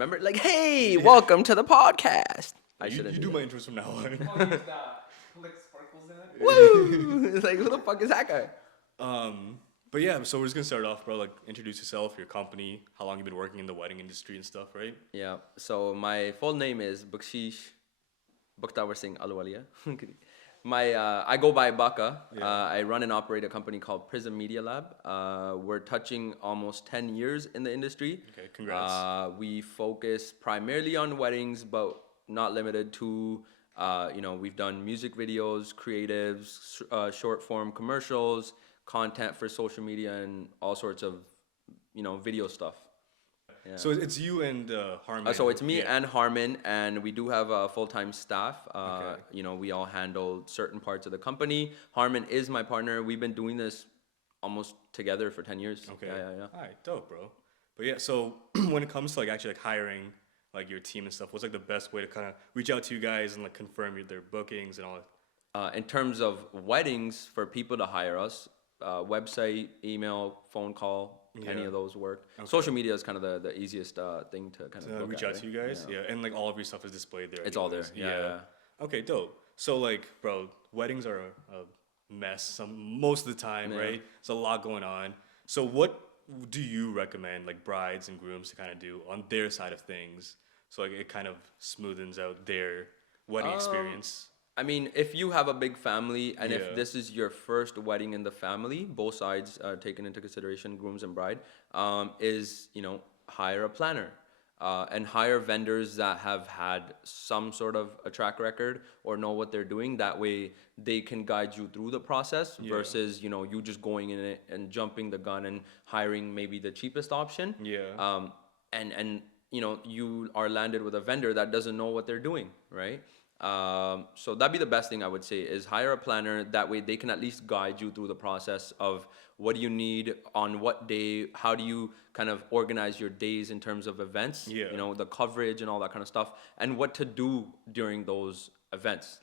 Remember, like, hey, welcome to the podcast. I You shouldn't do my intros from now on. Oh, use that. Click sparkles in it. Woo! It's like, who the fuck is that guy? But yeah, so we're just gonna start off, bro. Like, introduce yourself, your company, how long you've been working in the wedding industry and stuff, right? Yeah. So my full name is Bakshish Bukhtawar Singh Alwalia. I go by Baka. Yeah. I run and operate a company called Prism Media Lab. We're touching almost 10 years in the industry. Okay, congrats. We focus primarily on weddings, but not limited to. We've done music videos, creatives, short form commercials, content for social media, and all sorts of, video stuff. Yeah. So it's you and Harmon. So it's me Yeah. and Harmon, and we do have a full-time staff. Okay. We all handle certain parts of the company. Harmon is my partner. We've been doing this almost together for 10 years. Okay. Yeah. All right, dope, bro. But yeah, so when it comes to actually hiring your team and stuff, what's the best way to kind of reach out to you guys and confirm their bookings and all that? In terms of weddings, for people to hire us, website, email, phone call, any Yeah. of those work. Okay. Social media is kind of the easiest thing to kind of look Reach at, out to you guys, yeah, and all of your stuff is displayed there. It's all there. anyways. Yeah. Okay, dope. So bro, weddings are a mess most of the time, Yeah. right? There's a lot going on. So what do you recommend brides and grooms to kind of do on their side of things, so it kind of smoothens out their wedding experience? I mean, if you have a big family and Yeah. if this is your first wedding in the family, both sides taken into consideration, grooms and bride, hire a planner and hire vendors that have had some sort of a track record or know what they're doing. That way they can guide you through the process versus, you just going in it and jumping the gun and hiring maybe the cheapest option. Yeah. And you are landed with a vendor that doesn't know what they're doing, right? So that'd be the best thing I would say is hire a planner. That way they can at least guide you through the process of what do you need on what day, how do you kind of organize your days in terms of events, Yeah. the coverage and all that kind of stuff, and what to do during those events.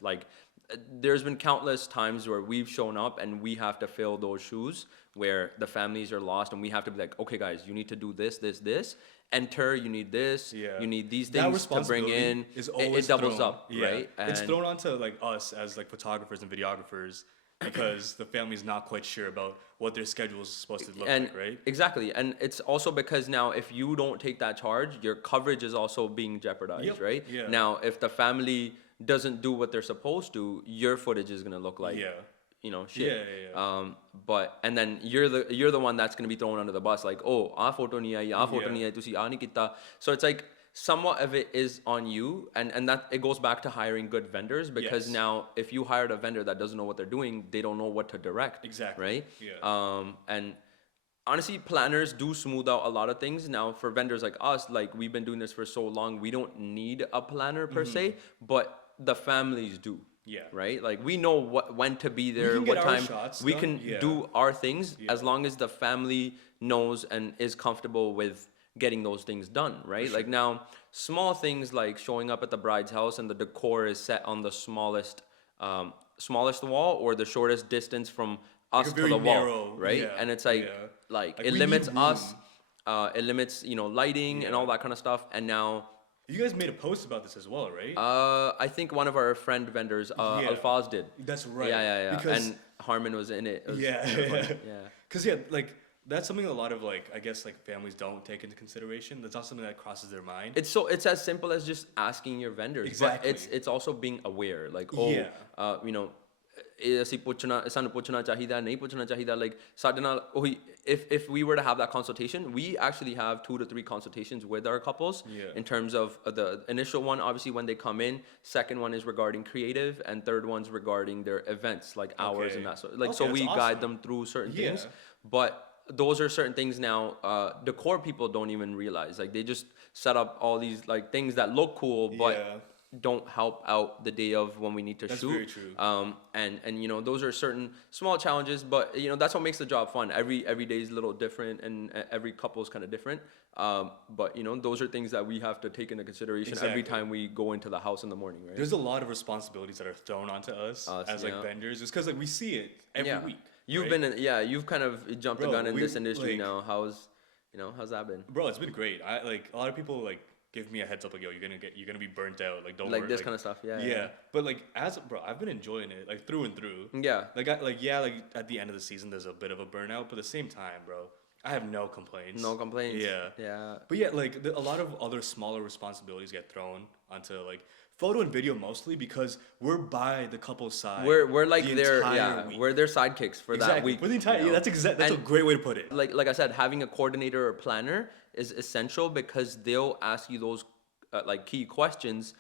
There's been countless times where we've shown up and we have to fill those shoes where the families are lost and we have to be like, okay guys, you need to do this, enter, you need this, Yeah. you need these That things to bring responsibility in. is It always doubles thrown- up, yeah. right? It's And- thrown onto us as photographers and videographers because the family's not quite sure about what their schedule is supposed to look like, right? Exactly, and it's also because now if you don't take that charge, your coverage is also being jeopardized, Yep, right? yeah. Now, if the family doesn't do what they're supposed to, your footage is gonna look like, Yeah. shit. Yeah. And then you're the one that's gonna be thrown under the bus, like, oh, aa photo nahi aayi, aa photo nahi aayi, tusi aa nahi kita. So it's like somewhat of it is on you, and that it goes back to hiring good vendors because Yes. now if you hired a vendor that doesn't know what they're doing, they don't know what to direct. Exactly, Right? yeah. And honestly, planners do smooth out a lot of things. Now, for vendors like us, we've been doing this for so long, we don't need a planner per se, but the families do. Yeah. Right? We know when to be there, can what get our time. shots We done, can yeah. do our things Yeah. as long as the family knows and is comfortable with getting those things done, right? sure. Now, small things like showing up at the bride's house and the decor is set on the smallest wall or the shortest distance from us a to very the wall, narrow- right? yeah, And it's yeah. it we limits need us, room. it limits lighting and Yeah. all that kind of stuff. And now, You guys made a post about this as well, right? I think one of our friend vendors, Yeah. Alfaz did. That's right. Yeah. Because And Harmon was in it. It was yeah, kinda funny. Yeah. Because that's something a lot of I guess families don't take into consideration. That's not something that crosses their mind. It's as simple as just asking your vendors. Exactly. But it's also being aware. Yeah. ਇਹ ਅਸੀਂ ਪੁੱਛਣਾ ਸਾਨੂੰ ਪੁੱਛਣਾ ਚਾਹੀਦਾ ਨਹੀਂ ਪੁੱਛਣਾ ਚਾਹੀਦਾ ਸਾਡੇ ਨਾਲ ਉਹੀ if we were to have that consultation, we actually have 2 to 3 consultations with our couples. Yeah. In terms of the initial one, obviously when they come in, second one is regarding creative, and third one's regarding their events, hours Okay. and that sort. Okay, So that's we awesome. guide them through certain Yeah. things, but those are certain things now decor people don't even realize. They just set up all these things that look cool, but Yeah. don't help out the day of when we need to That's shoot. very true. And those are certain small challenges, but that's what makes the job fun. Every day is a little different, and every couple is kind of different. But those are things that we have to take into consideration every Exactly. time we go into the house in the morning, right? There's a lot of responsibilities that are thrown onto us as yeah. vendors, just because we see it every week. You've right? been you've kind of jumped the Bro, gun in we, this industry now. How's that been? Bro, it's been great. A lot of people give me a heads up, like, yo, you're gonna be burnt out. Like, don't Like worry. this Like, kind of stuff. Yeah. yeah. But like, bro, I've been enjoying it, like, through and through. Yeah. Like, like at the end of the season, there's a bit of a burnout, but at the same time, bro, I have no complaints. No complaints. Yeah. Yeah. But yeah, like a lot of other smaller responsibilities get thrown onto like photo and video mostly because we're by the couple's side. We're like the their entire week. we're their sidekicks for that Exactly. week. For the entire, you know? yeah, that's a And great way to put it. like I said, having a coordinator or planner is essential because they'll ask you those like key questions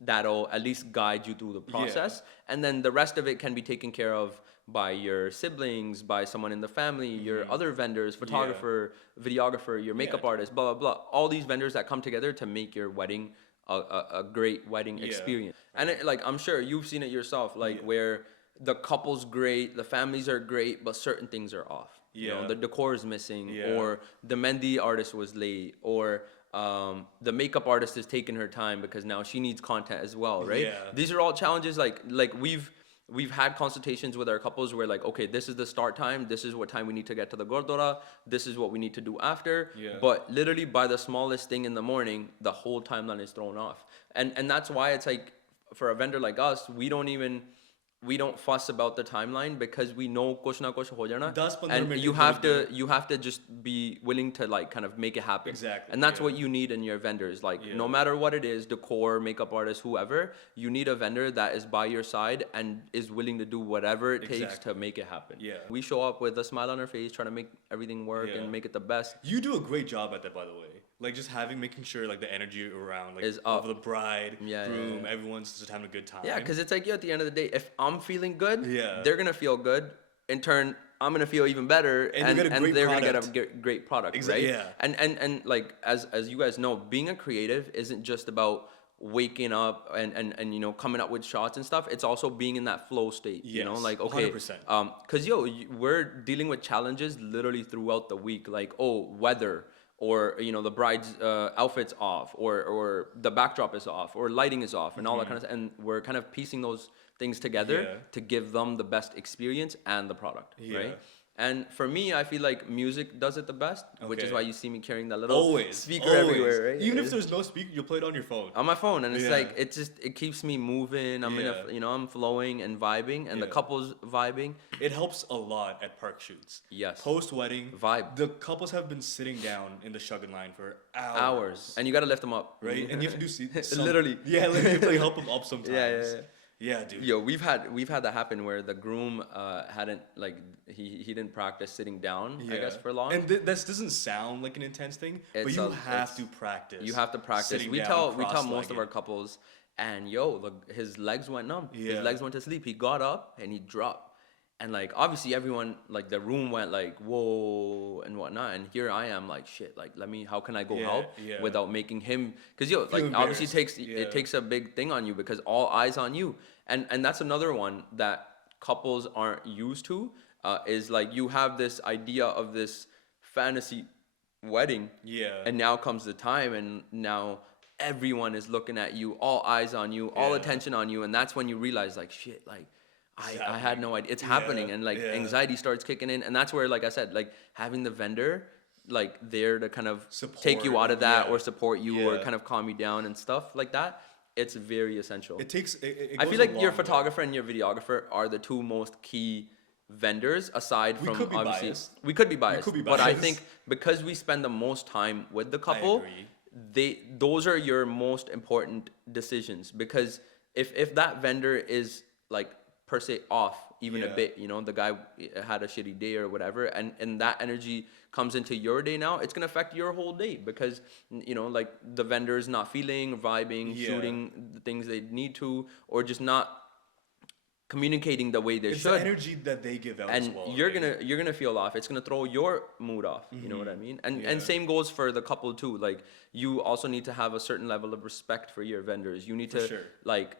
that'll at least guide you through the process, and then the rest of it can be taken care of by your siblings, by someone in the family, your other vendors, photographer, videographer, your makeup Yeah. artist, blah blah blah. All these vendors that come together to make your wedding a great wedding Yeah. experience. And it, like I'm sure you've seen it yourself, like Yeah. where the couple's great, the families are great, but certain things are off. You know, Yeah. the decor is missing, Yeah. or the Mendi artist was late, or the makeup artist is taking her time because now she needs content as well, right? Yeah. These are all challenges. Like we've had consultations with our couples where like, okay, this is the start time, this is what time we need to get to the gordora, this is what we need to do after. Yeah. But literally by the smallest thing in the morning, the whole timeline is thrown off. And that's why it's like for a vendor like us, we don't fuss about the timeline because we know kuch na kuch ho jana. 10-15 And minute you have to just be willing to like kind of make it happen. Exactly, And that's yeah. what you need in your vendors. Like Yeah. no matter what it is, decor, makeup artist, whoever, you need a vendor that is by your side and is willing to do whatever it takes to Exactly. make it happen. Yeah. We show up with a smile on our face, trying to make everything work Yeah. and make it the best. You do a great job at that, by the way. Like just making sure like the energy around like Is of up. the bride, Yeah, yeah, groom, yeah. everyone's just having a good time. Yeah, because it's like, at the end of the day, if I'm feeling good, Yeah. they're gonna feel good. In turn, I'm gonna feel even better, And you get a great they're gonna product. get a great product, Exactly, right? yeah. And like as you guys know, being a creative isn't just about waking up and you know coming up with shots and stuff. It's also being in that flow state. You know, Yes, like okay, 100%. Cause we're dealing with challenges literally throughout the week. Like weather. Or you know the bride's outfit's off, or the backdrop is off, or lighting is off, and all that kind of stuff. And we're kind of piecing those things together Yeah. to give them the best experience and the product, Yeah. right? And for me, I feel like music does it the best, which is Okay. why you see me carrying that little Always speaker always. everywhere, right? Even if It's there's no speaker, you'll play it on your phone. on my phone, and it's Yeah. like it keeps me moving. I'm Yeah. I'm flowing and vibing, and the Yeah. couple's vibing. It helps a lot at park shoots. Yes. Post wedding Vibe. The couples have been sitting down in the shuggan line for Hours, and you gotta lift them up, right? And you have to do Literally. Yeah, literally you have to help them up sometimes. Yeah. Yeah, dude. Yo, we've had that happen where the groom hadn't like he didn't practice sitting down, I guess, for long. And this doesn't sound like an intense thing, but It's you a- have it's- to practice. You have to practice. sitting We down, tell most of cross-legged. our couples, and yo, his legs went numb. Yeah. His legs went to sleep. He got up and he dropped. And like obviously everyone like the room went like whoa and whatnot. And here I am like shit. Like how can I go Yeah, help yeah. without making him? Because yo, Feel like obviously embarrassed. it Yeah. takes a big thing on you because all eyes on you. And that's another one that couples aren't used to. Is like you have this idea of this fantasy wedding. Yeah. And now comes the time, and now everyone is looking at you, all eyes on you, all Yeah. attention on you, and that's when you realize, like, shit, like, I had happening. no idea. It's Yeah, happening, and like yeah. anxiety starts kicking in, and that's where, like I said, like having the vendor, like there to kind of take you Support, out of that yeah. or support you or Yeah. kind of calm you down and stuff like that. It's very essential. It takes. It I goes feel a like your long way. photographer and your videographer are the two most key vendors aside We from could be obviously biased. we could be biased, could be but I biased. think because we spend the most time with the couple, agree. those are your most important decisions because if that vendor is like per se off even a Yeah. bit, you know, the guy had a shitty day or whatever, and that energy comes into your day now, it's gonna affect your whole day because you know like the vendor's not feeling, vibing, Yeah. shooting the things they need to, or just not communicating the way they It's should, the energy that they give out as and well. you're right? gonna feel off. It's gonna throw your mood off. You know what I mean? And Yeah. same goes for the couple too. Like you also need to have a certain level of respect for your vendors. You need For to sure. like,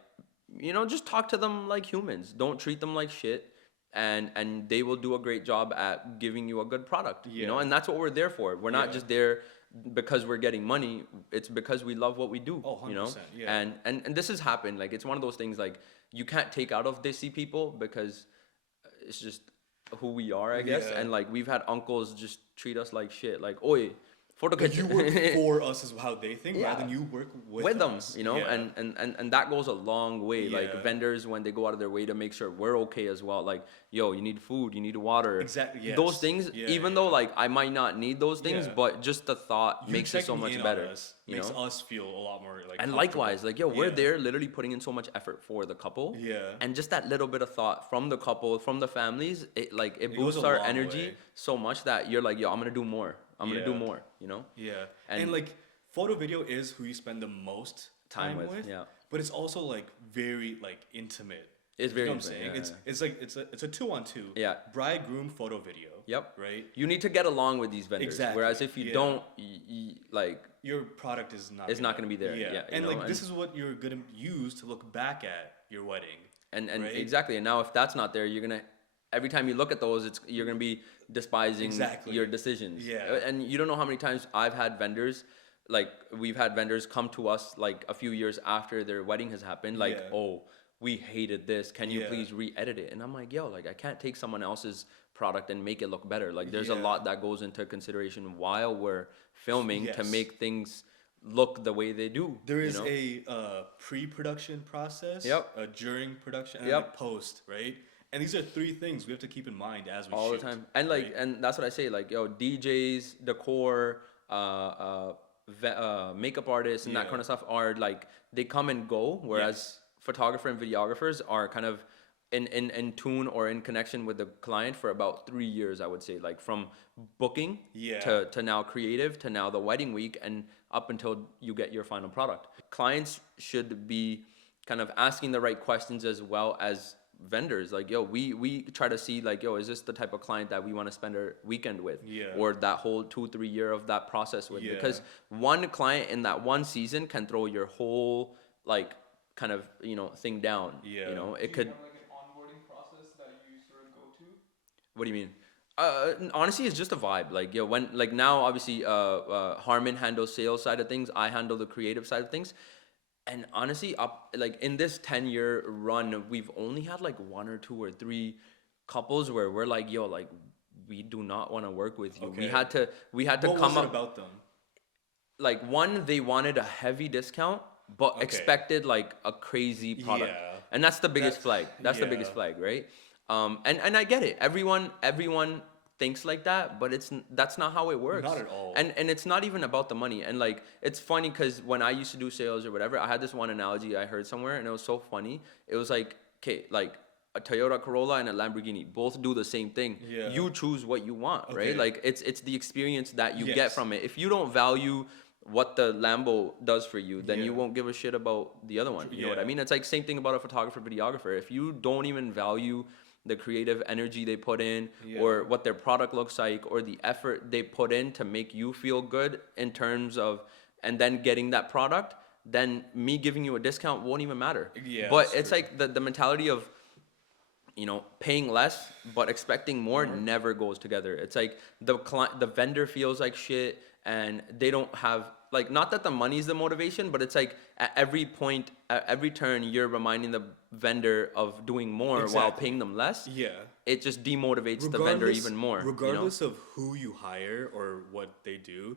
you know, just talk to them like humans. Don't treat them like shit. And they will do a great job at giving you a good product. You know, Yeah. and that's what we're there for. We're not Yeah. just there because we're getting money. It's because we love what we do. Oh, you know, 100%, yeah. and this has happened. Like it's one of those things like you can't take out of Desi people because it's just who we are, I guess. Yeah. And like we've had uncles just treat us like shit. Like, oi, photo Like you kitchen. work for us is how they think, Yeah. rather than you work with them, us. you know, Yeah. and that goes a long way. Like Yeah. vendors, when they go out of their way to make sure we're okay as well. Like, yo, you need food, you need water. Exactly. Those Yes. things, Yeah, even yeah. though like I might not need those things, Yeah. but just the thought You makes it so checking much in better. on us You makes know? us feel a lot more like And comfortable. likewise, like, yo, we're Yeah. there literally putting in so much effort for the couple. Yeah. And just that little bit of thought from the couple, from the families, it like it It goes boosts a our long energy way. so much that you're like, yo, I'm gonna do more. I'm gonna do Yeah. more, you know? Yeah. And- And like photo video is who you spend the most Time time with, with. yeah. But it's also like very like intimate. It's You very know what I'm intimate, saying? yeah, It's like it's a 2-on-2. Yeah. Bride groom photo video. Yep. Right? You need to get along with these vendors. Exactly, Whereas if you yeah. don't, like, Your product is not It's not gonna be there, yeah, you and know, like this and- is what you're gonna use to look back at your wedding. and Right? exactly. And now if that's not there, you're gonna every time you look at those, you're gonna be despising Exactly. your decisions. Yeah. And you don't know how many times I've had vendors, like we've had vendors come to us like a few years after their wedding has happened, like, Yeah. oh, we hated this. Can you Yeah. please re-edit it? And I'm like, yo, like I can't take someone else's product and make it look better. Like there's a Yeah. lot that goes into consideration while we're filming to Yes. make things look the way they do. There you is know? a pre-production process, Yep. a during production, and Yep. a post, right? And these are three things we have to keep in mind as we all shoot. the time. And like, right? and that's what I say. Like, yo, DJs, decor, makeup artists, and that Yeah. kind of stuff are like they come and go. Whereas photographer and videographers are kind of in tune or in connection with the client for about 3 years. I would say, like from booking Yeah. to now creative to now the wedding week and up until you get your final product. Clients should be kind of asking the right questions as well as vendors. Like, yo, we try to see like, yo, is this the type of client that we want to spend our weekend with? Yeah. Or that whole 2-3 year of that process with? Yeah. Because one client in that one season can throw your whole like kind of, you know, thing down. Yeah. You know, Do it you could. have like an onboarding process that you sort of go to? What do you mean? Honestly, it's just a vibe. Like, yo, when like now, obviously, Harmon handles sales side of things. I handle the creative side of things. And honestly, up like in this 10-year run, we've only had like 1 or 2 or 3 couples where we're like, yo, like we do not want to work with you. Okay. We had to What come was it up about them? like one, they wanted a heavy discount, but Okay. expected like a crazy product. Yeah. And that's the biggest That's- flag. That's the biggest yeah. flag, right? And I get it. Everyone thinks like that, but that's not how it works. Not at all. And it's not even about the money. And like it's funny because when I used to do sales or whatever, I had this one analogy I heard somewhere, and it was so funny. It was like, okay, like a Toyota Corolla and a Lamborghini both do the same thing. Yeah. You choose what you want, right? Okay. Like it's the experience that you get Yes. from it. If you don't value what the Lambo does for you, then you Yeah. won't give a shit about the other one. You know what I Yeah. mean? It's like same thing about a photographer, videographer. If you don't even value the creative energy they put in Yeah. or what their product looks like or the effort they put in to make you feel good in terms of and then getting that product, then me giving you a discount won't even matter. Yeah, But that's it's true. like the mentality of, you know, paying less but expecting more never goes together. It's like the vendor feels like shit and they don't have like, not that the money's the motivation, but it's like at every point, at every turn, you're reminding the vendor of doing more while Exactly. paying them less. Yeah. It just demotivates the vendor even more. Regardless of who you hire or what they do,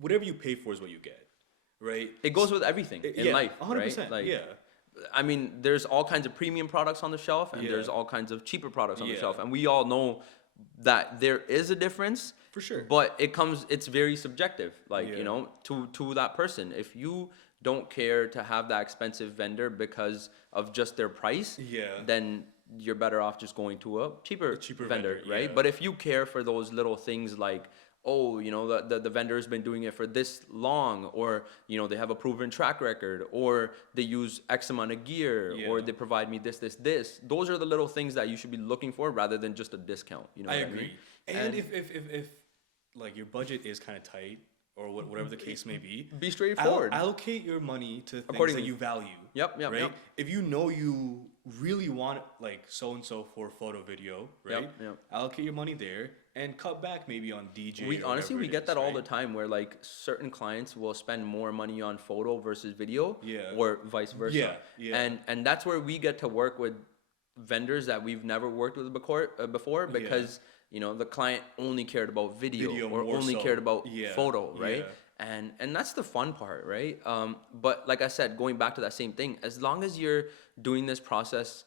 whatever you pay for is what you get, right? It goes with everything in yeah, life, 100%, right? Like, yeah. I mean, there's all kinds of premium products on the shelf, and Yeah. there's all kinds of cheaper products on the Yeah. shelf, and we all know that there is a difference. For sure. But it's very subjective, like, Yeah. you know, to that person. If you don't care to have that expensive vendor because of just their price, Yeah. then you're better off just going to a cheaper vendor, right? yeah. But if you care for those little things like, oh, you know, the vendor's been doing it for this long, or, you know, they have a proven track record, or they use X amount of gear, or Yeah. they provide me this. Those are the little things that you should be looking for rather than just a discount. You know I what agree. I mean? And if like your budget is kind of tight or whatever the case may be, Be straightforward. allocate your money to things Accordingly. that you value. Yep, right? yep. If you know you really want like so and so for photo video, right? yep. Allocate your money there and cut back maybe on DJ. We or honestly whatever we it get is, that all right? the time where like certain clients will spend more money on photo versus video, Yeah. or vice versa. Yeah, yeah. And that's where we get to work with vendors that we've never worked with before because the client only cared about video, Video or more only so. cared about Yeah, photo, right? yeah. And that's the fun part, right? But like I said, going back to that same thing, as long as you're doing this process,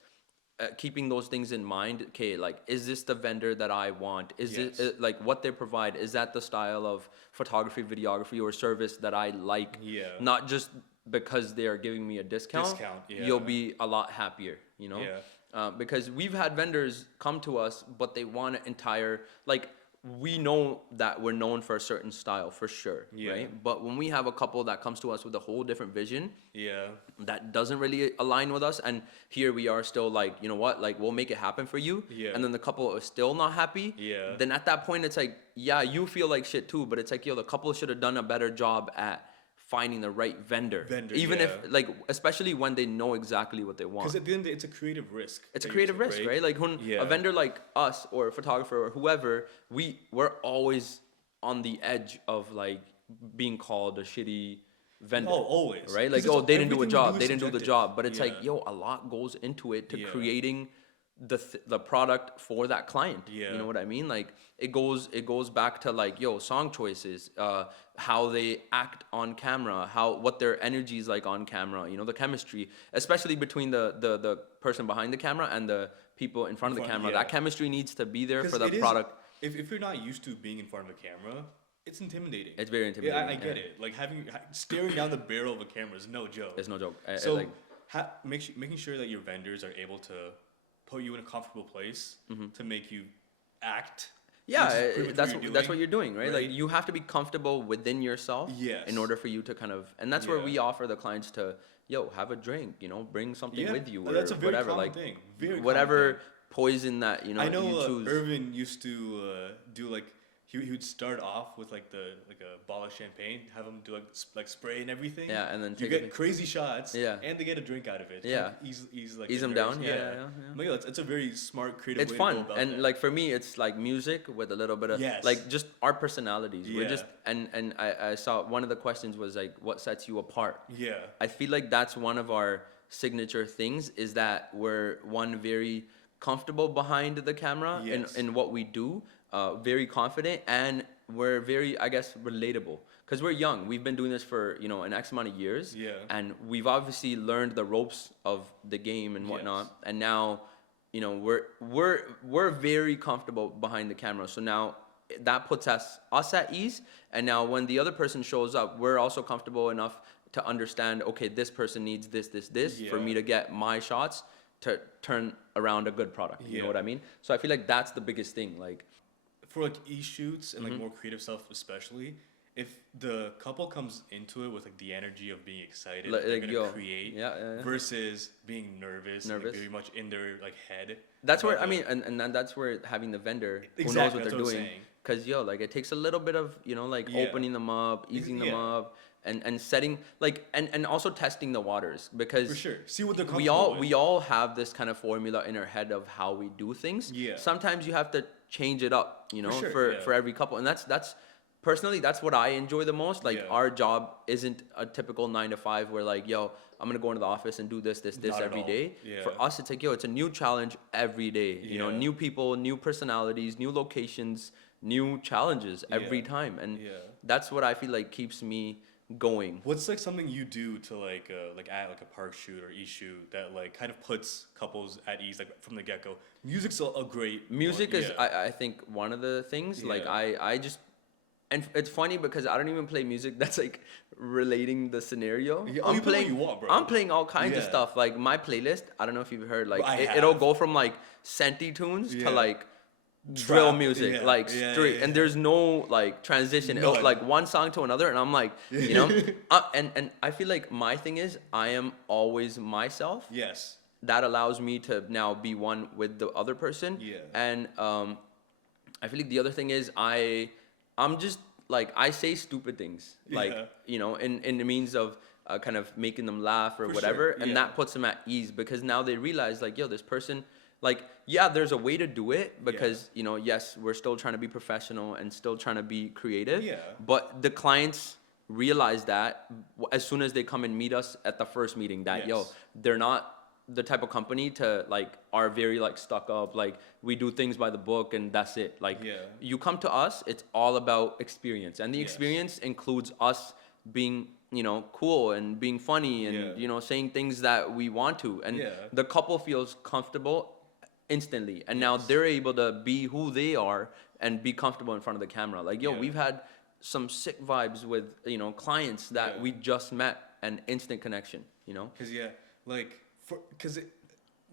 keeping those things in mind. Okay, like, is this the vendor that I want? Is Yes. it like what they provide? Is that the style of photography, videography, or service that I like? Yeah. Not just because they are giving me a discount. Discount, yeah. You'll be a lot happier, Yeah. because we've had vendors come to us, but they want an entire, like, we know that we're known for a certain style for sure, Yeah. right? But when we have a couple that comes to us with a whole different vision Yeah. that doesn't really align with us, and here we are still like, you know what, like, we'll make it happen for you, Yeah. and then the couple is still not happy, Yeah. then at that point it's like, yeah, you feel like shit too, but it's like, yo, the couple should have done a better job at finding the right vendor, even if, yeah. like, especially when they know exactly what they want. Because at the end, of the day, it's a creative risk. It's a that you creative take, risk, right? Like, when Yeah. a vendor like us or a photographer or whoever, we're always on the edge of like being called a shitty vendor. Oh, always. Right? 'Cause Like, oh, they didn't do a everything we job. do They is didn't do the subjective. job. But it's like, Yeah. yo, a lot goes into it to Yeah. creating the product for that client. Yeah. You know what I mean? Like, it goes back to like, yo, song choices, how they act on camera, what their energy is like on camera, the chemistry, especially between the person behind the camera and the people in front of the camera. Yeah. That chemistry needs to be there 'Cause for the it is- product. If you're not used to being in front of a camera, it's intimidating. It's very intimidating. Yeah, I get it. Like staring down the barrel of a camera is no joke. It's no joke. So Like, making sure that your vendors are able to put you in a comfortable place to make you act. yeah, which is pretty much that's what you're that's what doing, you're doing, right? right? Like, you have to be comfortable within yourself Yes. in order for you to kind of, and that's where Yeah. we offer the clients to, yo, have a drink, bring something Yeah, with you, or that's a very whatever, common like, thing. Very common whatever thing. poison that you I know choose. Irvin used to do like he would start off with like a bottle of champagne, have him do like spray and everything. Yeah, and then you take get it. crazy shots. Yeah. and they get a drink out of it. to Yeah. kind of ease like Ease their them nerves. down, yeah. Like, yeah, it's a very smart, creative. It's way fun, to go about and that. like, for me, it's like music with a little bit of Yes. like just our personalities. We're Yeah. just, and I saw one of the questions was like, what sets you apart? yeah, I feel like that's one of our signature things, is that we're very comfortable behind the camera Yes. in what we do, very confident, and we're very, I guess, relatable, because we're young. We've been doing this for an X amount of years, Yeah. and we've obviously learned the ropes of the game and whatnot, Yes. and now we're very comfortable behind the camera. So now that puts us at ease, and now when the other person shows up, we're also comfortable enough to understand, okay, this person needs this for Yeah. me to get my shots to turn around a good product. You know Yeah. what I mean? So I feel like that's the biggest thing. Like, for like e-shoots and Mm-hmm. like more creative stuff, especially if the couple comes into it with like the energy of being excited, Like- they're like, gonna yo, create, yeah. versus being nervous, and, like, Nervous. very much in their like head. that's where, about I the- mean, and then that's where having the vendor who knows Exactly, what that's they're what I'm doing. saying. Because, yo, like, it takes a little bit of, like, Yeah. opening them up, easing them yeah. up, and setting, like, and also testing the waters. Because For sure. See what they're we comfortable all with. we all have this kind of formula in our head of how we do things. Yeah. Sometimes you have to change it up, sure, for yeah. every couple, and that's personally, that's what I enjoy the most. Like, Yeah. our job isn't a typical 9 to 5 where, like, yo, I'm gonna go into the office and do this Not at every all. day. Yeah. For us, it's like, yo, it's a new challenge every day. Yeah. New people, new personalities, new locations, new challenges every Yeah. time, and Yeah. that's what I feel like keeps me going. What's like something you do to like at like a park shoot or e-shoot that like kind of puts couples at ease like from the get-go? Music's a great Music one, is, yeah. I think, one of the things. Like, Yeah. I just, and it's funny because I don't even play music that's like relating the scenario. Yeah, oh, you play what you want, bro. I'm playing all kinds of Yeah. stuff. Like, my playlist, I don't know if you've heard, like, I it'll have. go from like senti tunes Yeah. to like drill Trap, music, yeah, like yeah, straight, yeah, and yeah. there's no like transition. It'll, None. like, one song to another, and I'm like, and I feel like my thing is, I am always myself. Yes. That allows me to now be one with the other person. Yeah. And I feel like the other thing is, I'm just like, I say stupid things, like, Yeah. in the means of kind of making them laugh or For whatever, sure, and yeah. that puts them at ease, because now they realize, like, yo, this person, like, yeah, there's a way to do it, because yes, we're still trying to be professional and still trying to be creative. Yeah. But the clients realize that as soon as they come and meet us at the first meeting, that yo, Yes. they're not the type of company to like are very like stuck up, like we do things by the book and that's it. Like Yeah. you come to us, it's all about experience, and the Yes. experience includes us being, you know, cool and being funny and Yeah. you know, saying things that we want to, and Yeah. the couple feels comfortable instantly, and now Yes. they're able to be who they are and be comfortable in front of the camera. Like yo, Yeah. we've had some sick vibes with, you know, clients that Yeah. we just met, an instant connection, you know. Cause yeah, like cause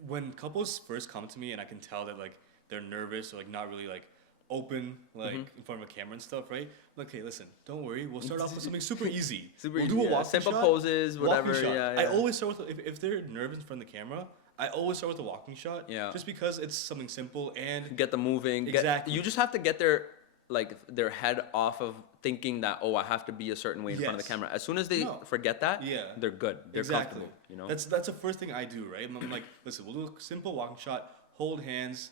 when couples first come to me and I can tell that like they're nervous or like not really like open like in front of a camera and stuff, right? Like, okay, listen, don't worry. We'll start off with something super easy. Super we'll easy, do a yeah. walking Simple shot, poses, walking whatever, shot. yeah, I yeah. always start with if they're nervous in front of the camera, I always start with a walking shot. Yeah. Just because it's something simple and Get them moving. Exactly. You just have to get their head off of thinking that, oh, I have to be a certain way in front of the Yes. camera. As soon as they No. forget that, Yeah. they're good. They're exactly. comfortable. You know. That's the first thing I do, right? I'm like, listen, we'll do a simple walking shot, hold hands,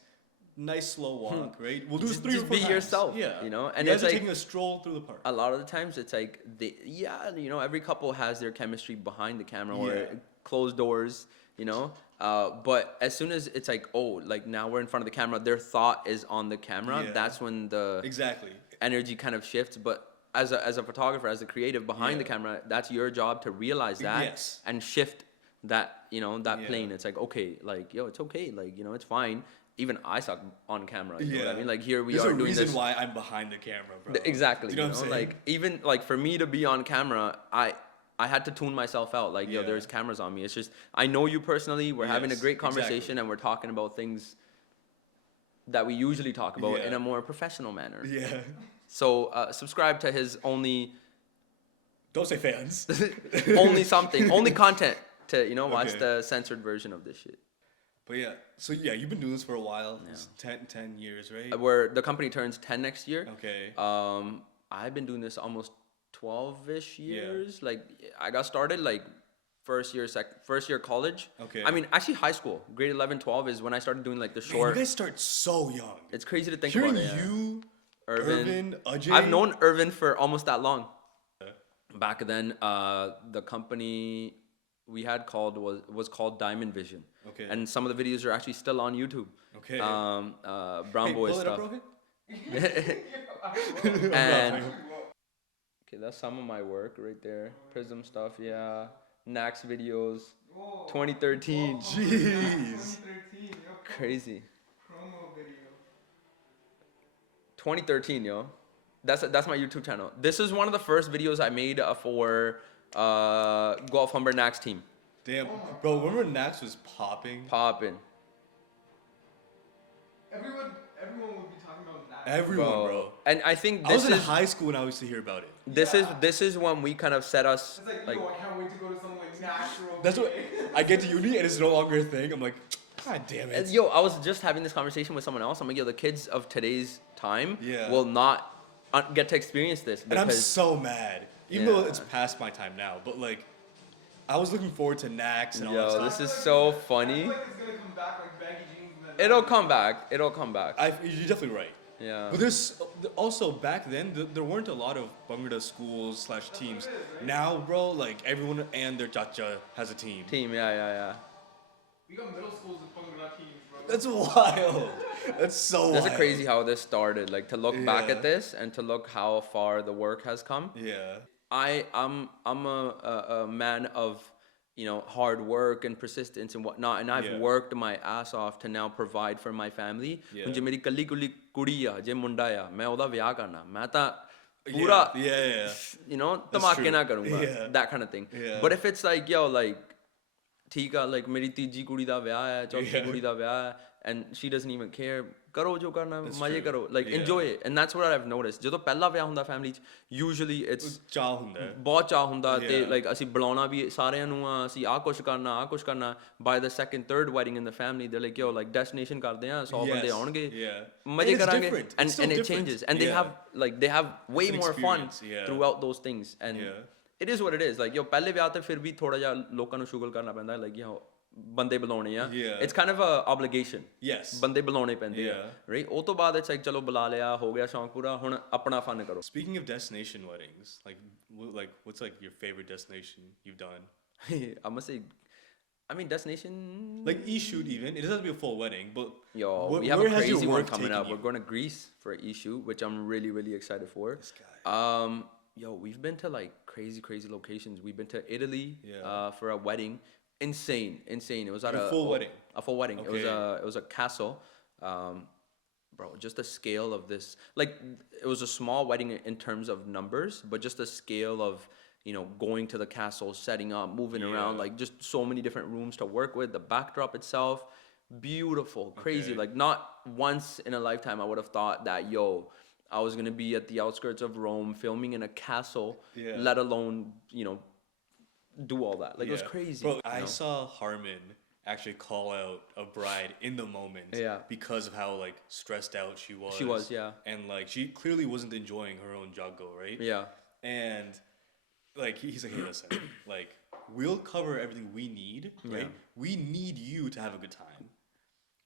nice slow walk, right? We'll do this Just- 3 just or 4 be times. yourself, Yeah. you know? And you it's guys are like- taking a stroll through the park. A lot of the times it's like you know, every couple has their chemistry behind the camera or Yeah. closed doors, you know. But as soon as it's like, oh, like now we're in front of the camera, their thought is on the camera. Yeah. That's when the Exactly. energy kind of shifts. But as a photographer, as a creative behind the Yeah. camera, that's your job to realize that Yes. and shift that, you know, that Yeah. plane. It's like, okay, like yo, it's okay, like, you know, it's fine. Even I suck on camera. You know what I mean? Like here we There's are a doing reason this. why I'm behind the camera, bro. Exactly. Do you know what I'm saying? Like even like for me to be on camera, I had to tune myself out. Like yo, Yeah. there's cameras on me. It's just I know you personally. We're having a Yes, great conversation exactly. and we're talking about things that we usually talk about in Yeah. a more professional manner. Yeah. So subscribe to his only Don't say fans. only something, only content to, you know, watch Okay. the censored version of this shit. But yeah, so yeah, you've been doing this for a while. It's 10 years, right? Where the company turns 10 next year. Okay. I've been doing this almost 12-ish years. Like I got started like first year college. Okay. I mean, actually high school, grade 11, 12 is when I started doing like the Man, short. you guys start so young. It's crazy to think Hearing about it. Yeah. you, Irvin, Ajay. I've known Irvin for almost that long. Back then, the company we had called was called Diamond Vision. Okay. And some of the videos are actually still on YouTube. Okay. Brown Hey, boy pull it up, stuff. Rohit. And okay, that's some of my work right there. Prism stuff, yeah. Nax videos, 2013. Jeez. 2013, yo. Crazy. Promo video. 2013, yo. That's my YouTube channel. This is one of the first videos I made for Golf Humber Nax team. Damn, bro. Remember Nax was popping? Poppin'. Everyone would be talking about that. Everyone, bro. And I think I was this in is high school and I used to hear about it. this is when we kind of set us It's like yo, I can't wait to go to some like natural. That's what day. I get to uni and it's no longer a thing. I'm like, God damn it. yo, I was just having this conversation with someone else. I'm like, yo, the kids of today's time Yeah. will not get to experience this And I'm because so mad. Even though Yeah. it's past my time now. But like, I was looking forward to Nax and all that yo, stuff. this is I feel so like it's- funny. I feel like it's gonna come back like baggy jeans. And then It'll come back. It'll come back. You're definitely right. Yeah. But there's also back then there weren't a lot of Bangladesh schools / teams. it is, right? Now, bro, like everyone and their chacha has a team. Team, yeah. we got middle schools with Bangla teams, bro. That's wild. That's so That's wild. crazy how this started. Like to look back Yeah. at this and to look how far the work has come. Yeah. I'm a man of, you know, hard work and persistence and whatnot, and I've Yeah. worked my ass off to now provide for my family. Yeah. ਹੁਣ ਜੇ ਮੇਰੀ ਕੱਲੀ ਕੁਲੀ ਕੁੜੀ ਆ ਜੇ ਮੁੰਡਾ ਆ ਮੈਂ ਉਹਦਾ ਵਿਆਹ ਕਰਨਾ ਮੈਂ ਤਾਂ ਪੂਰਾ Yeah. you know That's ਧਮਾਕੇ true. ਨਾ ਕਰੂੰਗਾ Yeah. that kind of thing. Yeah. But if it's like yo like ਠੀਕ ਆ like ਮੇਰੀ ਤੀਜੀ ਕੁੜੀ ਦਾ ਵਿਆਹ ਹੈ ਚੌਥੀ Yeah. ਕੁੜੀ ਦਾ ਵਿਆਹ ਹੈ and she doesn't even care ਕਰੋ ਜੋ ਕਰਨਾ That's ਮਜ਼ੇ true. ਕਰੋ like Yeah. enjoy it, and that's what I've noticed. ਜਦੋਂ ਪਹਿਲਾ ਵਿਆਹ ਹੁੰਦਾ family 'ਚ usually it's ਚਾਹ ਹੁੰਦਾ ਹੈ। ਬਹੁਤ ਚਾਹ ਹੁੰਦਾ ਤੇ Yeah. like ਅਸੀਂ ਬੁਲਾਉਣਾ ਵੀ ਸਾਰਿਆਂ ਨੂੰ ਆ ਅਸੀਂ ਆਹ ਕੁਛ ਕਰਨਾ by the second third wedding in the family they're like yo like destination ਕਰਦੇ ਆ 100 ਬੰਦੇ Yes. ਆਉਣਗੇ Yeah. ਮਜ਼ੇ And it's ਕਰਾਂਗੇ different. and It's still it different. changes and they Yeah. have way an more fun experience, yeah. throughout those things, and Yeah. it is what it is. Like yo ਪਹਿਲੇ ਵਿਆਹ ਤੇ ਫਿਰ ਵੀ ਥੋੜਾ ਜਿਹਾ ਲੋਕਾਂ ਨੂੰ ਸ਼ੁਗਲ ਕਰਨਾ ਪੈਂਦਾ like yo ਬੰਦੇ ਬੁਲਾਉਣੇ ਆ Yeah. it's kind of a obligation. Yes. ਬੰਦੇ ਬੁਲਾਉਣੇ ਪੈਂਦੇ ਆ Yeah. right ਉਹ ਤੋਂ ਬਾਅਦ it's like ਚਲੋ ਬੁਲਾ ਲਿਆ ਹੋ ਗਿਆ ਸ਼ੌਂਕ ਪੂਰਾ ਹੁਣ ਆਪਣਾ ਫਨ ਕਰੋ. Speaking of destination weddings, like what's like your favorite destination you've done? I'm gonna say, I mean, destination. Like e-shoot even. It doesn't have to be a full wedding, but Yo, we have a crazy one coming up. We're going to Greece for e-shoot, which I'm really, really excited for. This guy. Yo, we've been to like crazy, crazy locations. We've been to Italy Yeah. for a wedding. Insane. It was at A full wedding. A full wedding. Okay. It was a castle. Bro, just the scale of this. Like, it was a small wedding in terms of numbers, but just the scale of, going to the castle, setting up, moving around, like just so many different rooms to work with. The backdrop itself, beautiful, crazy. Okay. Like, not once in a lifetime I would have thought that, I was gonna be at the outskirts of Rome filming in a castle, let alone, do all that. Like, it was crazy. Bro, I saw Harmon actually call out a bride in the moment because of how like stressed out she was. She was, yeah. And like she clearly wasn't enjoying her own juggle, right? Yeah. And like he's like, hey, listen, like we'll cover everything we need, right? We need you to have a good time,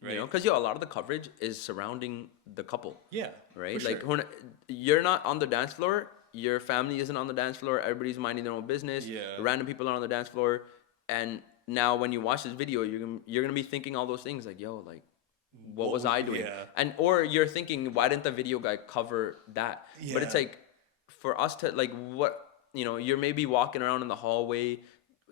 right? Because a lot of the coverage is surrounding the couple. Yeah, right. for Like sure. when you're not on the dance floor, your family isn't on the dance floor. Everybody's minding their own business. Yeah. Random people are on the dance floor, and now when you watch this video, you're gonna be thinking all those things like, yo, like, what was I doing? Yeah. And or you're thinking, why didn't the video guy cover that? But it's Yeah. like, for us to like, what you're maybe walking around in the hallway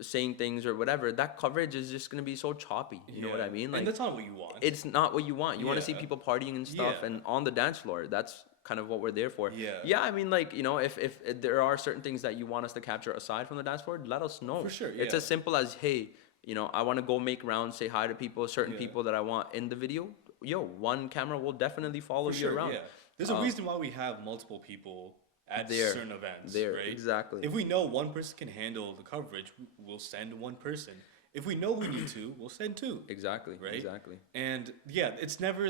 saying things or whatever, that coverage is just gonna be so choppy. You know what I mean? Like, and that's not what you want. it's not what you want. You want to see Yeah. people partying and stuff Yeah. and on the dance floor. That's kind of what we're there for. Yeah. Yeah, I mean, like, if there are certain things that you want us to capture aside from the dance floor, let us know. For sure, It's yeah. as simple as, hey, I want to go make rounds, say hi to people, certain Yeah. people that I want in the video. Yo, one camera will definitely follow For you sure, around. yeah. There's a reason why we have multiple people at There. certain events, There, right? exactly. If we know one person can handle the coverage, we'll send one person. If we know we need two, we'll send two. Exactly. Right? Exactly. And yeah, it's never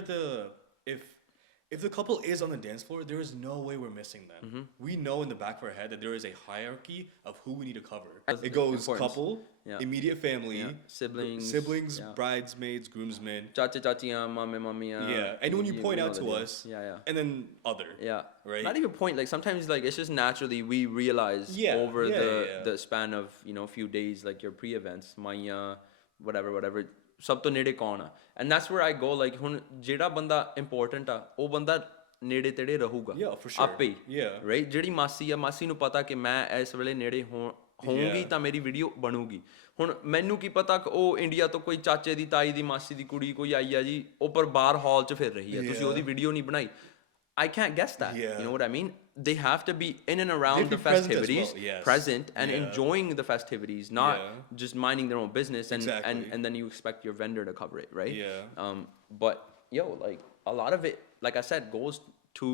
if the couple is on the dance floor, there is no way we're missing them. Mm-hmm. We know in the back of our head that there is a hierarchy of who we need to cover. That's It goes importance. couple, Yeah. immediate family, Yeah. Siblings. siblings, Yeah. bridesmaids, groomsmen. Chachi chachiya, mame mamiya. Yeah, and when you point know out the to deal. us, Yeah. and then other. Yeah. Right? Not even point. Like sometimes, like it's just naturally we realize Yeah, over yeah, the yeah. the span of few days, like your pre-events, Maya, whatever. ਸਭ ਤੋਂ ਨੇੜੇ ਕੌਣ ਆ and that's where I go like ਹੁਣ ਜਿਹੜਾ ਬੰਦਾ important ਆ ਉਹ ਬੰਦਾ ਨੇੜੇ ਤੇੜੇ ਰਹੂਗਾ Yeah, for sure. ਆਪੇ ਹੀ Yeah. right ਜਿਹੜੀ ਮਾਸੀ ਆ ਮਾਸੀ ਨੂੰ ਪਤਾ ਕਿ ਮੈਂ ਇਸ ਵੇਲੇ ਨੇੜੇ ਹੋਊਂਗੀ Yeah. ਤਾਂ ਮੇਰੀ ਵੀਡੀਓ ਬਣੂਗੀ ਹੁਣ ਮੈਨੂੰ ਕੀ ਪਤਾ ਕਿ ਉਹ ਇੰਡੀਆ ਤੋਂ ਕੋਈ ਚਾਚੇ ਦੀ ਤਾਈ ਦੀ ਮਾਸੀ ਦੀ ਕੁੜੀ ਕੋਈ ਆਈ ਆ ਜੀ ਉਹ ਪਰ ਬਾਹਰ ਹਾਲ 'ਚ ਫਿਰ ਰਹੀ ਹੈ ਤੁਸੀਂ Yeah. ਉਹਦੀ ਵੀਡੀਓ ਨਹੀਂ ਬਣਾਈ I can't guess that. Yeah. You know what I mean? They have to be in and around the be present as festivities, well, yes. present and Yeah. enjoying the festivities, not Yeah. just minding their own business and, Exactly. and then you expect your vendor to cover it, right? Yeah. But yo, like a lot of it, like I said, goes to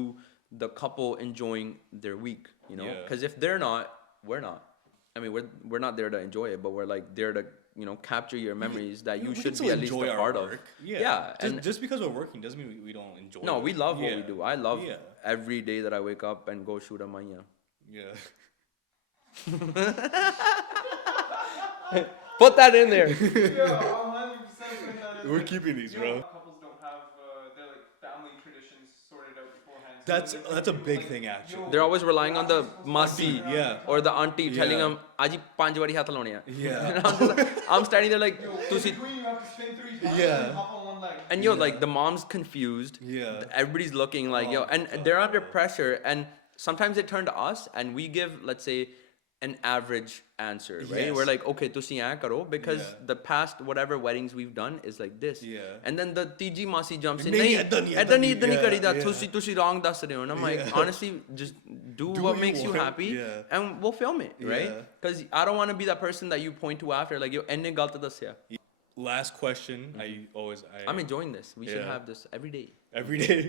the couple enjoying their week, Yeah. Because if they're not, we're not. I mean, we're not there to enjoy it, but we're like there to capture your memories that you We should can be still at least enjoy a our part work. of. Yeah. and Just because we're working doesn't mean we don't enjoy no, it. we love what we Yeah. do. I love Yeah. every day that I wake up and go shoot a maya. Yeah. Put that in there. Yeah, 100% putting that in We're there. keeping these, bro. Couples don't have their like family traditions sorted out beforehand. So That's they a do, big like, thing actually. They're always relying on the masi Yeah. or the auntie telling Yeah. them, "Aji panch wari hath laune hai." Yeah. And I'm, just like, I'm standing there like, Yo, in "Tusi." between you have to spin 3 times Yeah. and hop on one leg. And yo, like the mom's confused. Yeah. Everybody's looking like yo, Oh, and they're under pressure. And sometimes they turn to us, and we give, let's say, an average answer, right? Yes. We're like, okay, tusi aaya karo, because Yeah. the past whatever weddings we've done is like this. Yeah. And then the tiji masi jumps in. Nahi, Nahi, ਏਦਾਂ ਨਹੀਂ, ਏਦਾਂ ਨਹੀਂ yeah, karida. yeah. Tusi wrong ਦੱਸ ਰਹੇ ਹੋ. And I'm like, Yeah. honestly, just do Do what what you makes you want, happy, yeah. and we'll film it, right? Yeah. Because I don't want to be that person that you point to after, like, yo, enne galt ਦੱਸਿਆ. Last question. I'm enjoying this. We should Yeah. have this every day. every day.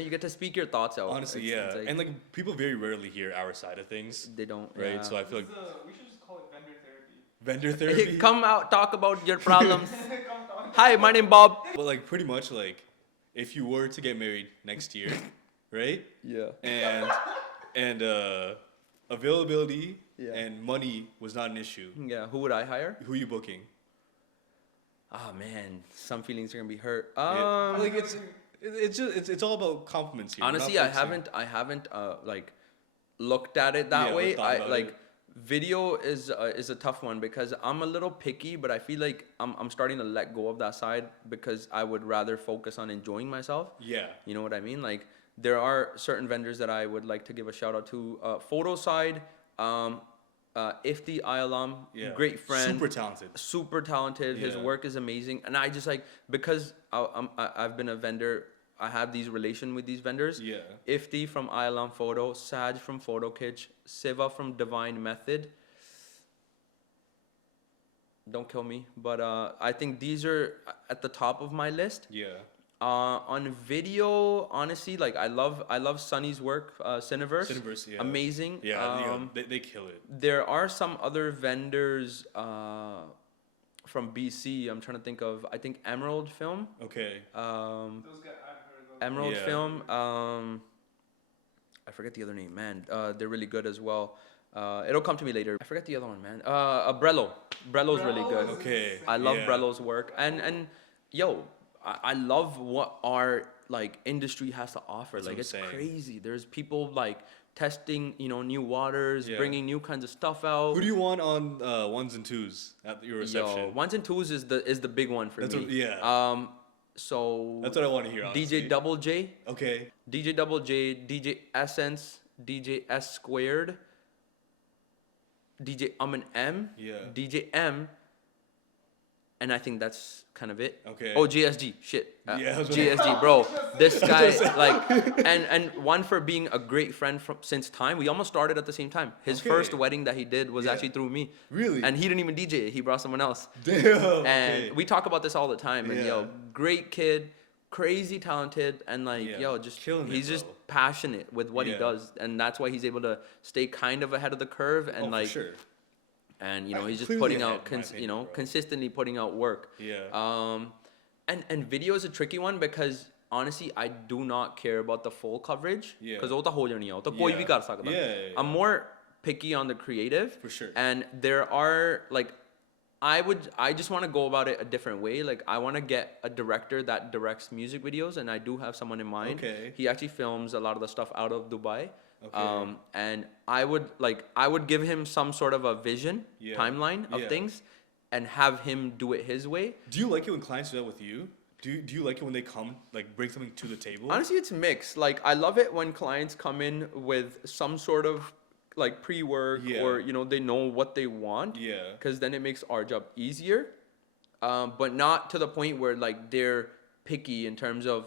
You get to speak your thoughts out. Honestly, It's yeah. like, And like people very rarely hear our side of things, they don't. right? Yeah. So I feel like We should just call it vendor therapy. vendor Hey, therapy. come out, talk about your problems. Come on. Hi, my name Bob. But like pretty much like if you were to get married next year, right? Yeah. And availability Yeah. and money was not an issue. Yeah. Who would I hire? Who are you booking? Oh man, some feelings are gonna be hurt. Like it's all about compliments here. We're Honestly, not I focusing- haven't like looked at it that Yeah, way. thought I about like it. Video is a tough one because I'm a little picky, but I feel like I'm starting to let go of that side because I would rather focus on enjoying myself. Yeah. You know what I mean? Like there are certain vendors that I would like to give a shout out to. Photo side, Ifti Ayalam, Yeah. great friend, Super talented. super talented. His Yeah. work is amazing, and I just like because I've been a vendor. I have these relation with these vendors. Yeah. Ifti from Ayalam Photo, Saj from Photo Kitsch, Siva from Divine Method. Don't kill me, but I think these are at the top of my list. Yeah. On video, honestly, like I love Sunny's work, Cineverse. Cineverse, yeah. Amazing. Yeah, they kill it. There are some other vendors from BC. I'm trying to think of. I think Emerald Film. Okay. Those guys, I've heard of those. Emerald Yeah. Film. I forget the other name, man. They're really good as well. It'll come to me later. I forget the other one, man. Brello. Brello's really good. Okay. I love Yeah. Brello's work, and yo, I love what our like industry has to offer. That's like what I'm it's saying. crazy. There's people like testing, new waters, Yeah. bringing new kinds of stuff out. Who do you want on ones and twos at your reception? Yo, ones and twos is the big one for That's me. what- yeah. So That's what I want to hear. Honestly. DJ Double J, Okay. DJ Double J, DJ Essence, DJ S Squared, DJ and M, Yeah. DJ M, and I think that's kind of it. Okay. Oh, GSG, shit. Yeah, I was GSG, bro. This guy, like, and one for being a great friend since time. We almost started at the same time. His Okay. first wedding that he did was Yeah. actually through me. Really? And he didn't even DJ it. He brought someone else. Damn. And okay. we talk about this all the time. And Yeah. yo, great kid, crazy talented, and like Yeah. yo, just Killing it, he's just bro. passionate with what he Yeah. does, and that's why he's able to stay kind of ahead of the curve and Oh, like, for sure. and he's just Clearly putting ahead, out, in my opinion, bro. consistently putting out work. Yeah. And video is a tricky one because honestly, I do not care about the full coverage Yeah. because ਉਹ ਤਾਂ ਹੋ ਜਾਣੀ ਆ, ਉਹ ਤਾਂ ਕੋਈ ਵੀ Yeah. ਕਰ ਸਕਦਾ. Yeah. I'm more picky on the creative. For sure. And there are like, I just want to go about it a different way. Like I want to get a director that directs music videos, and I do have someone in mind. Okay. He actually films a lot of the stuff out of Dubai. Okay. And I would give him some sort of a vision, Yeah. timeline of Yeah. things, and have him do it his way. Do you like it when clients do that with you? Do you like it when they come like bring something to the table? Honestly, it's mixed. Like I love it when clients come in with some sort of like pre-work, Yeah. or they know what they want. Yeah. Because then it makes our job easier, but not to the point where like they're picky in terms of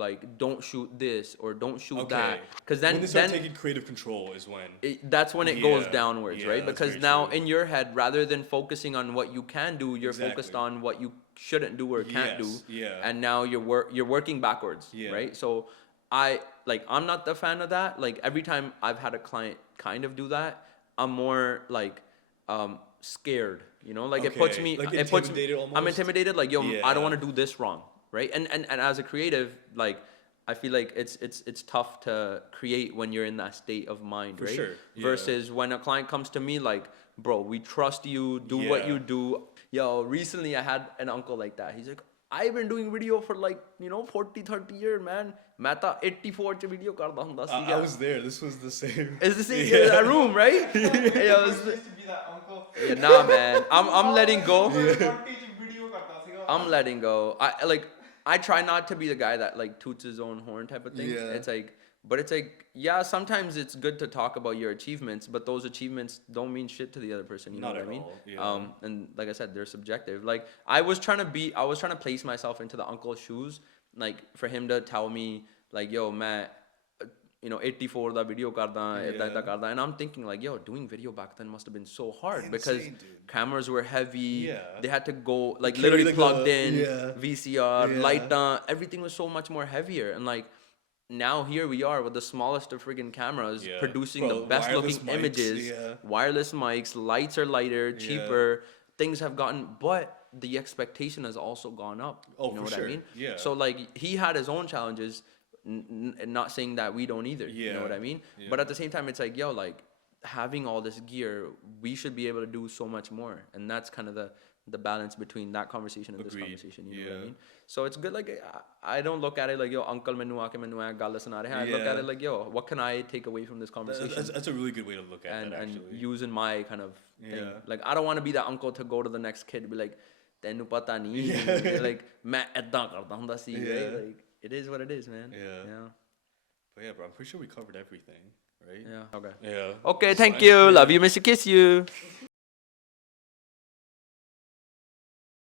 like don't shoot this or don't shoot Okay. that. Because then when they start taking creative control is when. that's when it goes Yeah. downwards, Yeah, right? that's Because very now true. in your head, rather than focusing on what you can do, you're focused Exactly. on what you shouldn't do or can't Yes, do. yeah. And now you're working backwards, Yeah. right? So I'm not the fan of that. Like every time I've had a client kind of do that, I'm more like scared. Like it puts Okay. me, Like it puts intimidated I'm almost? intimidated. Like yo, I Yeah. don't want to do this wrong, right? And as a creative, like I feel like it's tough to create when you're in that state of mind, For right? sure, yeah. Versus when a client comes to me like, bro, we trust you, do what Yeah. you do. Yo, recently I had an uncle like that. He's like, I've been doing video for like 40-30 years, man. मैं तो 84 च video करता हूँ I was there. This was the same. It's the same that room, right? Yeah, it was, used to be that uncle. yeah, nah, man. I'm letting go. Video करता सीगा. I'm letting go. I try not to be the guy that like toots his own horn type of thing. Yeah. It's like, but it's like, yeah, sometimes it's good to talk about your achievements, but those achievements don't mean shit to the other person. You know Not what I at mean? all, yeah. And like I said, they're subjective. Like I was trying to place myself into the uncle's shoes, like for him to tell me like, yo, man, 84 the video ਕਰਦਾ ਏਦਾਂ ਕਰਦਾ, and I'm thinking like, yo, doing video back then must have been so hard because Insane, dude. cameras were heavy. Yeah. They had to go like Carry literally like plugged a- in, yeah. VCR, Yeah. light on, everything was so much more heavier. And like now here we are with the smallest of friggin' cameras Yeah. producing Bro, the best wireless looking mics, images, yeah. wireless mics, lights are lighter, Yeah. cheaper, things have gotten, but the expectation has also gone up. Oh, you know for what sure. I mean? Yeah. So like he had his own challenges, not saying that we don't either. You know Yeah. what I mean? Yeah. But at the same time, it's like, yo, like having all this gear, we should be able to do so much more, and that's kind of the balance between that conversation and this Agreed. conversation. You know what I Yeah. mean? So it's good. Like I don't look at it like yo, uncle menu aake menu aaya gall suna rahe. I look at Yeah. it like yo, what can I take away from this conversation? That's a really good way to look at and that, and actually. using my kind of thing. Yeah. Like I don't want to be that uncle to go to the next kid and be like, tੈਨੂੰ ਪਤਾ ਨਹੀਂ like ਮੈਂ ਏਦਾਂ ਕਰਦਾ ਹੁੰਦਾ ਸੀ, right? Yeah. Like it is what it is, man. Yeah. Yeah. But yeah, bro, I'm pretty sure we covered everything, right? Yeah. Okay. Yeah. Okay, It's thank fine. you. Yeah. Love you, Mr. Kiss you.